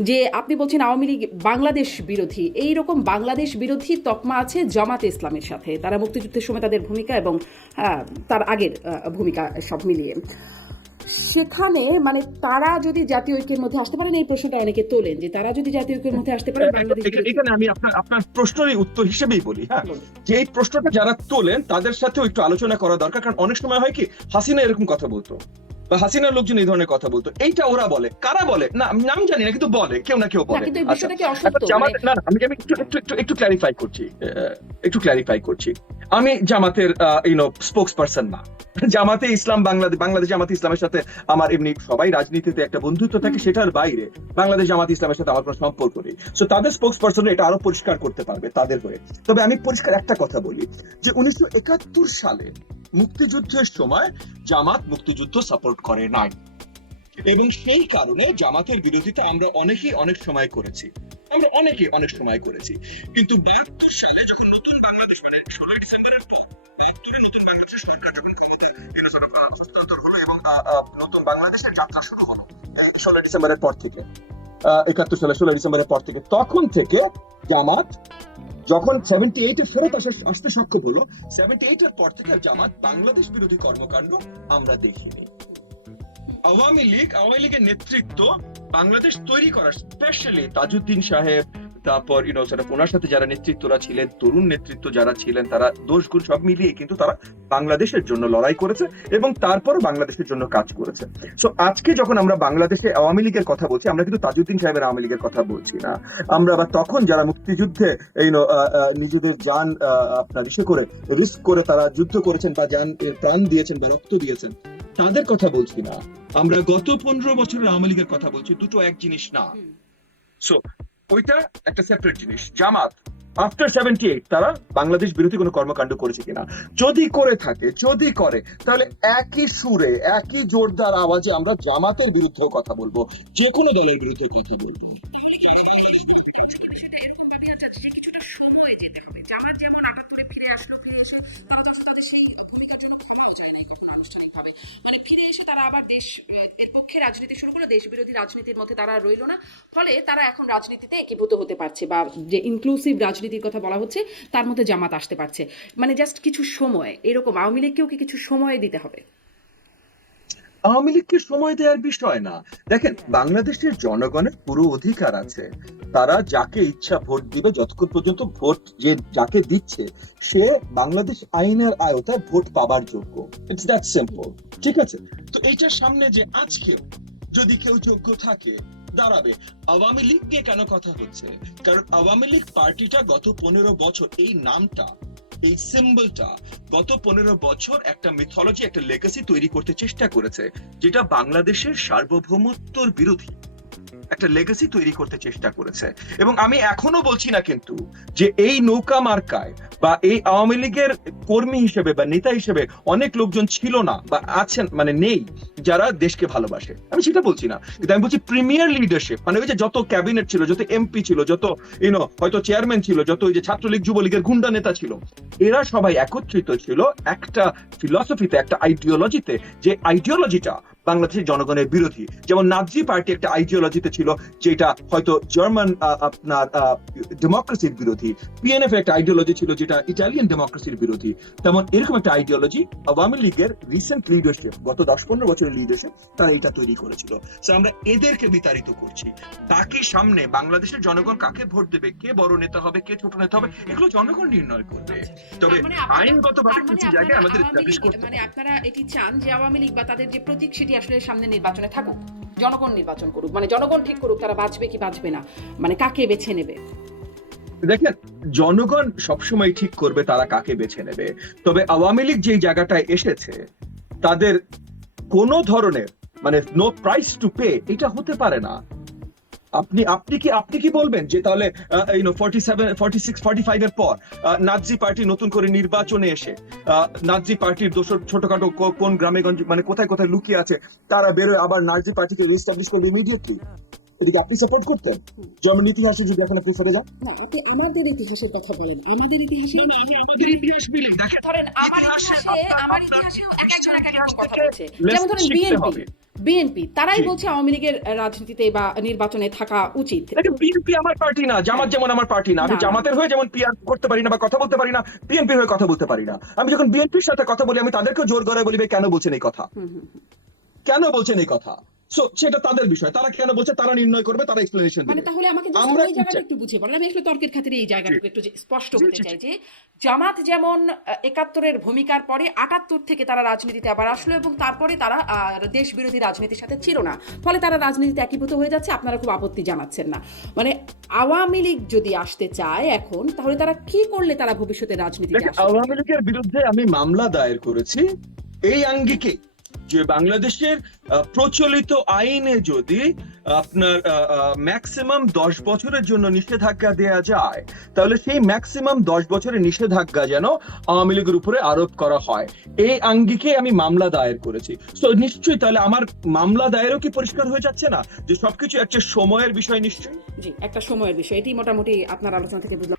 যে আপনি বলছেন আওয়ামী লীগ বাংলাদেশ বিরোধী এই রকম বাংলাদেশ বিরোধী তকমা আছে জামাতে ইসলামের সাথে। তারা মুক্তিযুদ্ধের সময় তাদের ভূমিকা এবং তার আগের ভূমিকা সব মিলিয়ে। সেখানে মানে তারা যদি জাতীয় ঐক্যের মধ্যে আসতে পারেন এই প্রশ্নটা অনেকে তোলেন যে তারা যদি জাতীয় ঐক্যের মধ্যে আসতে পারে বাংলাদেশ এখানে- এখানে আমি আপনার আপনার প্রশ্নের উত্তর হিসেবেই বলি হ্যাঁ? যে এই প্রশ্নটা যারা তোলেন তাদের সাথেও একটু আলোচনা করা দরকার কারণ অনেক সময় হয় কি হাসিনা এরকম কথা বলতো। বা হাসিনার লোকজন এই ধরনের কথা বলতো। এইটা ওরা বলে। কারা বলে? না আমি জানি না কিন্তু বলে। কেউ না কেউ বলে। আচ্ছা। জামাত মানে না আমি আমি একটু একটু একটু একটু ক্ল্যারিফাই করছি। একটু ক্ল্যারিফাই করছি। আমি জামাতের ইউনো স্পোক্স পারসন না। জামাতে ইসলাম বাংলাদেশ বাংলাদেশ জামাতে ইসলামের সাথে আমার এমনি সবাই রাজনীতিতে একটা বন্ধুত্ব থাকে সেটার বাইরে বাংলাদেশ জামাত ইসলামের সাথে আমার কোনো সম্পর্ক নেই। সো তাদের স্পোক্স পার্সন এটা আরও পরিষ্কার করতে পারবে তাদের হয়ে। তবে আমি পরিষ্কার একটা কথা বলি যে উনিশশো একাত্তর সালে মুক্তিযুদ্ধের সময় জামাত মুক্তিযুদ্ধ সাপোর্ট করে নাই। এবং সেই কারণে জামাতের বিরোধিতা আমরা অনেকেই অনেক সময় করেছি। আমরা অনেকে অনেক সময় করেছি। কিন্তু বাহাত্তর সালে যখন নতুন বাংলাদেশ মানে ষোলোই ডিসেম্বরের পর বাহাত্তরে নতুন সরকার যখন হলো এবং নতুন বাংলাদেশের যাত্রা শুরু হলো ষোলোই ডিসেম্বরের পর থেকে। একাত্তর সালে ষোলোই ডিসেম্বরের পর থেকে। তখন থেকে জামাত যখন সেভেন্টি এইটে ফেরত আসা আসতে সক্ষম হলো সেভেন্টি এইটের পর থেকে জামাত বাংলাদেশ বিরোধী কর্মকাণ্ড আমরা দেখিনি। আওয়ামী লীগ, আওয়ামী লীগের নেতৃত্ব বাংলাদেশ তৈরি করার স্পেশালি তাজউদ্দিন সাহেব তারপর ইউনো সেটা ওনার সাথে যারা নেতৃত্বরা ছিলেন তরুণ নেতৃত্ব যারা ছিলেন তারা দোষ গুণ সব মিলিয়ে কিন্তু তারা বাংলাদেশের জন্য লড়াই করেছে এবং তারপর বাংলাদেশের জন্য কাজ করেছে। সো আজকে যখন আমরা বাংলাদেশে আওয়ামী লীগের কথা বলছি আমরা কিন্তু তাজউদ্দিন সাহেবের আওয়ামী লীগের কথা বলছি না। আমরা আবার তখন যারা মুক্তিযুদ্ধে এই নিজেদের যান আপনার ইসে করে রিস্ক করে তারা যুদ্ধ করেছেন বা যান প্রাণ দিয়েছেন বা রক্ত দিয়েছেন তাদের কথা বলছি না। আমরা গত পনেরো বছরের আওয়ামী লীগের কথা বলছি দুটো এক জিনিস না। সো ওইটা একটা সেপারেট জিনিস। জামাত। আফটার সেভেন্টি এইট তারা বাংলাদেশ বিরোধী কোনো কর্মকাণ্ড করেছে কিনা? যদি করে থাকে যদি করে তাহলে একই সুরে একই জোরদার আওয়াজে আমরা জামাতের বিরুদ্ধেও কথা বলব। যে কোনো দলের বিরুদ্ধে কথা বলব। রাজনীতির মধ্যে তারা রইল না। ফলে তারা এখন রাজনীতিতে একীভূত হতে পারছে বা যে ইনক্লুসিভ রাজনীতির কথা বলা হচ্ছে, তার মধ্যে জামাত আসতে পারছে। মানে জাস্ট কিছু সময়, এরকম আওয়ামী লীগকেও কি কিছু সময় দিতে হবে? আওয়ামী লীগকে সময় দেওয়ার বিষয় না। দেখেন, বাংলাদেশের জনগণের পুরো অধিকার আছে। তারা যাকে ইচ্ছা ভোট দিবে, যতক্ষণ পর্যন্ত ভোট যে যাকে দিচ্ছে, সে বাংলাদেশ আইনের আয়তায় ভোট পাবার যোগ্য। ইটস দ্যাট সিম্পল ঠিক আছে? তো এইটার সামনে যে আজকেও যদি কেউ যোগ্য থাকে, দাঁড়াবে। আওয়ামী লীগ নিয়ে কেন কথা হচ্ছে? কারণ আওয়ামী লীগ পার্টিটা গত পনেরো বছর, এই নামটা, এই সিম্বলটা গত পনেরো বছর একটা মিথোলজি একটা লেগাসি তৈরি করতে চেষ্টা করেছে, যেটা বাংলাদেশের সার্বভৌমত্বর বিরোধী। একটা লেগাসি তৈরি করতে চেষ্টা করেছে। এবং আমি এখনও বলছি না কিন্তু যে এই নৌকা মার্কায় বা এই আওয়ামী লীগের কর্মী হিসেবে বা নেতা হিসেবে অনেক লোকজন ছিল না বা আছেন মানে নেই, যারা দেশকে ভালোবাসে। আমি সেটা বলছি না। কিন্তু আমি বলছি প্রিমিয়ার লিডারশিপ মানে ওই যে যত ক্যাবিনেট ছিল, যত এমপি ছিল, যত ইউনো হয়তো চেয়ারম্যান ছিল, যত ওই যে ছাত্রলীগ, যুবলীগের গুন্ডা নেতা ছিল, এরা সবাই একত্রিত ছিল একটা ফিলসফিতে একটা আইডিওলজিতে যে আইডিওলজিটা বাংলাদেশের জনগণের বিরোধী। যেমন নাজি পার্টি একটা আইডিওলজিতে ছিল যেটা হয়তো জার্মান আপনার ডেমোক্রেসির বিরোধী। পিএনএফ একটা আইডিওলজি ছিল যেটা ইটালিয়ান ডেমোক্রেসির বিরোধী। তেমন এরকম একটা আইডিওলজি আওয়ামী লীগের রিসেন্ট লিডারশিপ গত দশ পনেরো বছরের লিডারশিপ তারা এটা তৈরি করেছিল। So আমরা এদেরকে বিতাড়িত করছি। তাকে সামনে বাংলাদেশের জনগণ কাকে ভোট দেবে? কে বড় নেতা হবে কে ছোট নেতা হবে এগুলো জনগণ নির্ণয় করবে। তবে মানে আপনারা- আইনগতভাবে মানে কিছু জায়গায় আমাদের মানে আপনারা এটি চান যে আওয়ামী লীগ বা তাদের যে প্রতীক সেটি আসলে সামনে নির্বাচনে থাকুক, জনগণ নির্বাচন করুক মানে জনগণ ঠিক করুক, তারা বাঁচবে কি বাঁচবে না মানে কাকে বেছে নেবে? দেখেন, জনগণ সবসময় ঠিক করবে তারা কাকে বেছে নেবে, তবে আওয়ামী লীগ যেই জায়গাটায় এসেছে, তাদের কোনো ধরনের মানে নো প্রাইস টু পে এটা হতে পারে না। আপনি আপনি কি আপনি কি বলবেন যে তাহলে seven forty six forty five এর পর নাৎসি পার্টি নতুন করে নির্বাচনে এসে আহ, নাৎসি পার্টির দোষর ছোটখাটো কোন গ্রামে গঞ্জে মানে কোথায় কোথায় লুকিয়ে আছে তারা বেরোয় আবার নাৎসি পার্টিকে রিস্টাবলিশ করবে ইমিডিয়েটলি এদিকে আপনি সাপোর্ট করতেন? জন্মের ইতিহাসে যদি এখন আপনি ফিরে যান। না আপনি আমাদের ইতিহাসের কথা বলেন। আমাদের ইতিহাসে আমাদের ইতিহাস বিলি দেখেন ধরেন আমার ইতিহাসে আমার ইতিহাসেও এক একজন এক এক রকম কথা বলছে। যেমন ধরেন বিএনপি। হবে। বিএনপি তারাই বলছে আওয়ামী লীগের রাজনীতিতে বা নির্বাচনে থাকা উচিত। বিএনপি আমার পার্টি না জামাত যেমন আমার পার্টি না। আমি জামাতের হয়ে যেমন পিয়ার করতে পারি না বা কথা বলতে পারি না বিএনপির হয়ে কথা বলতে পারি না। আমি যখন বিএনপির সাথে কথা বলি আমি তাদেরকে জোর করে বলি কেন বলছেন এই কথা। কেন বলছেন এই কথা? সো সেটা তাদের বিষয়। তারা কেন বলছে? তারা নির্ণয় করবে তারা এক্সপ্লেনেশন মানে তাহলে আমাকে আমরা কি জায়গাটা একটু বুঝিয়ে বলেন। আমি আসলে তর্কের খাতিরে এই জায়গাটুকু একটু স্পষ্ট জি, চাই যে জামাত যেমন একাত্তরের ভূমিকার পরে আটাত্তর থেকে তারা রাজনীতিতে আবার আসলো এবং তারপরে তারা দেশ বিরোধী রাজনীতির সাথে ছিল না। ফলে তারা রাজনীতিতে একীভূত হয়ে যাচ্ছে আপনারা খুব আপত্তি জানাচ্ছেন না। মানে আওয়ামী লীগ যদি আসতে চায় এখন তাহলে তারা কি করলে তারা ভবিষ্যতে আসবে আওয়ামী লীগের বিরুদ্ধে আমি মামলা দায়ের করেছি। এই আঙ্গিকে যে বাংলাদেশের প্রচলিত আইনে যদি আপনার ম্যাক্সিমাম দশ বছরের জন্য নিষেধাজ্ঞা দেয়া যায়, তাহলে সেই ম্যাক্সিমাম দশ বছরের নিষেধাজ্ঞা যেন আওয়ামী লীগের উপরে আরোপ করা হয়। এই আঙ্গিকে আমি মামলা দায়ের করেছি। তো নিশ্চয়ই তাহলে আমার মামলা দায়েরও কি পরিষ্কার হয়ে যাচ্ছে না? যে সবকিছু একটা সময়ের বিষয় নিশ্চয়ই? জি, একটা সময়ের বিষয়। এটি মোটামুটি আপনার আলোচনা থেকে বুঝলাম।